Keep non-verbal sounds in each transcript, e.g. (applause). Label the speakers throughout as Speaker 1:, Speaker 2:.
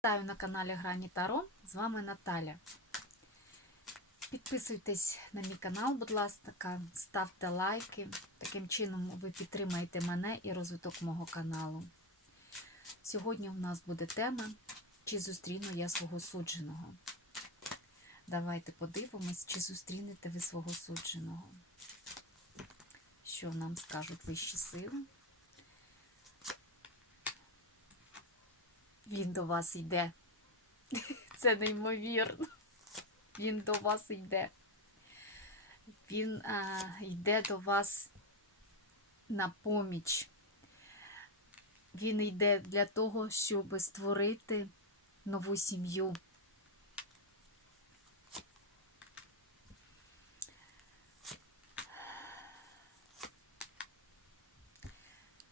Speaker 1: Вітаю на каналі Грані Таро. З вами Наталя. Підписуйтесь на мій канал, будь ласка, ставте лайки. Таким чином ви підтримаєте мене і розвиток мого каналу. Сьогодні у нас буде тема, чи зустріну я свого судженого. Давайте подивимось, чи зустрінете ви свого судженого. Що нам скажуть вищі сили. Він до вас йде. (laughs) Це неймовірно. Він до вас йде. Він а, йде до вас на поміч. Він йде для того, щоб створити нову сім'ю.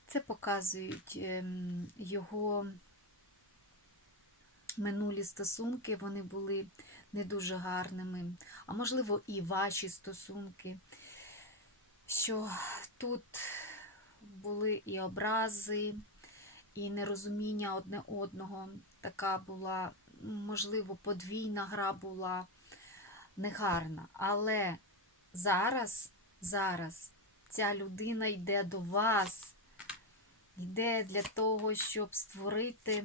Speaker 1: Це показують ем, його минулі стосунки, вони були не дуже гарними, а можливо, і ваші стосунки, що тут були і образи, і нерозуміння одне одного. Така була, можливо, подвійна гра була негарна. Але зараз, зараз ця людина йде до вас, йде для того, щоб створити.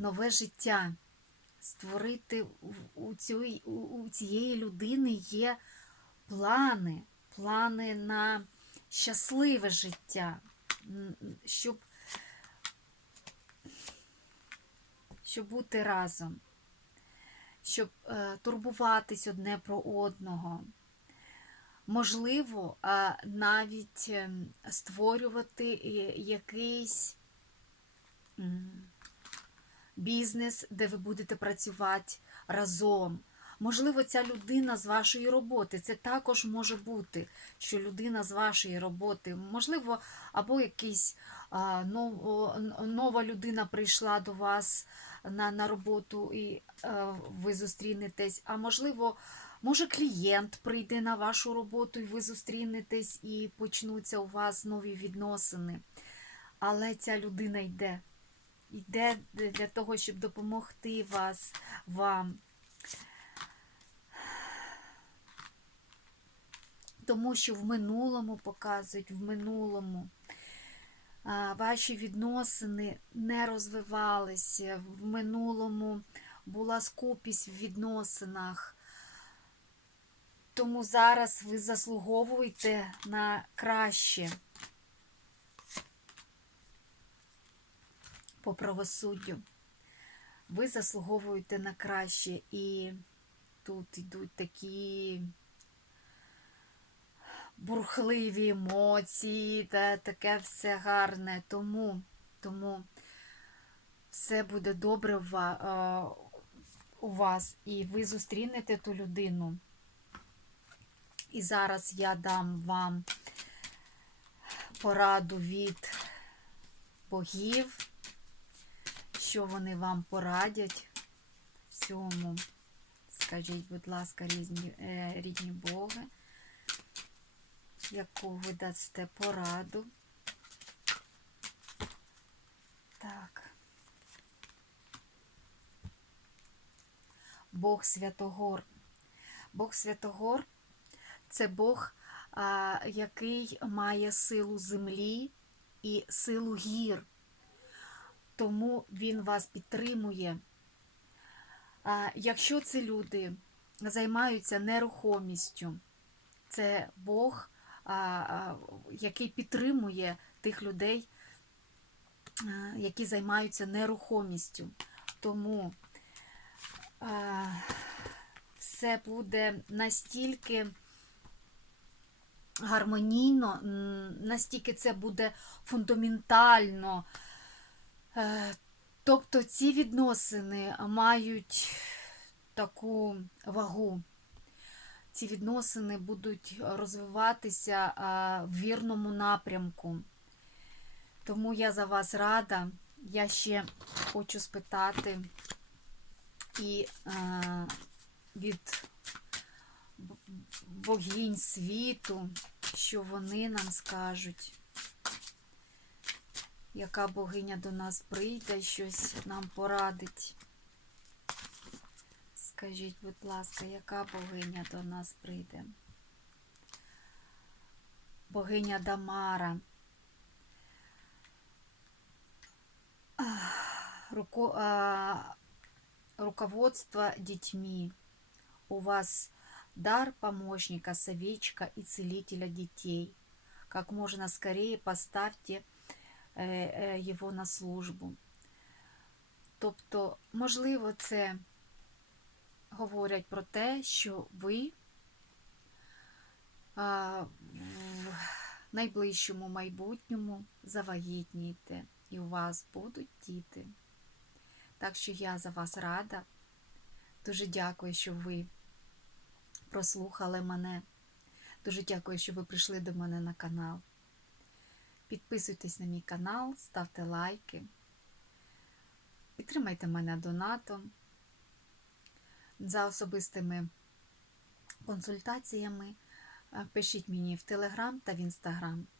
Speaker 1: Нове життя. Створити у цієї, у цієї людини є плани, плани на щасливе життя, щоб, щоб бути разом, щоб е, турбуватись одне про одного. Можливо, навіть ем, створювати якийсь бізнес, де ви будете працювати разом. Можливо, ця людина з вашої роботи. Це також може бути, що людина з вашої роботи, можливо, або якийсь а, нов, нова людина прийшла до вас на на роботу і а, ви зустрінетесь. А можливо, може клієнт прийде на вашу роботу, і ви зустрінетесь, і почнуться у вас нові відносини. Але ця людина йде йде для того, щоб допомогти вас вам. Тому що в минулому показують, в минулому ваші відносини не розвивалися, в минулому була скупість в відносинах. Тому зараз ви заслуговуєте на краще. По правосуддю. Ви заслуговуєте на краще, і тут йдуть такі бурхливі емоції, та таке все гарне. Тому, тому все буде добре у вас, і ви зустрінете ту людину. І зараз я дам вам пораду від богів що вони вам порадять в цьому. Скажіть, будь ласка, різні, е, рідні Боги, яку ви дасте пораду. Так. Бог Святогор. Бог Святогор це Бог, який має силу землі і силу гір тому він вас підтримує. Якщо це люди займаються нерухомістю, це Бог, який підтримує тих людей, які займаються нерухомістю. Тому все буде настільки гармонійно, настільки це буде фундаментально. Е, тобто ці відносини мають таку вагу. Ці відносини будуть розвиватися в вірному напрямку. Тому я за вас рада. Я ще хочу спитати і е, від богінь світу, що вони нам скажуть. Яка богиня до нас прийде, щось нам порадить. Скажіть, будь ласка, яка богиня до нас прийде? Богиня Дамара. Руко, а, руководство детьми. У вас дар помощника, советчика и целителя детей. Как можно скорее поставьте його на службу. Тобто, можливо, це говорять про те, що ви в найближчому майбутньому завагітнієте і у вас будуть діти. Так що я за вас рада. Дуже дякую, що ви прослухали мене. Дуже дякую, що ви прийшли до мене на канал. Підписуйтесь на мій канал, ставте лайки, підтримайте мене донатом. За особистими консультаціями е, пишіть мені в Телеграм та в Інстаграм.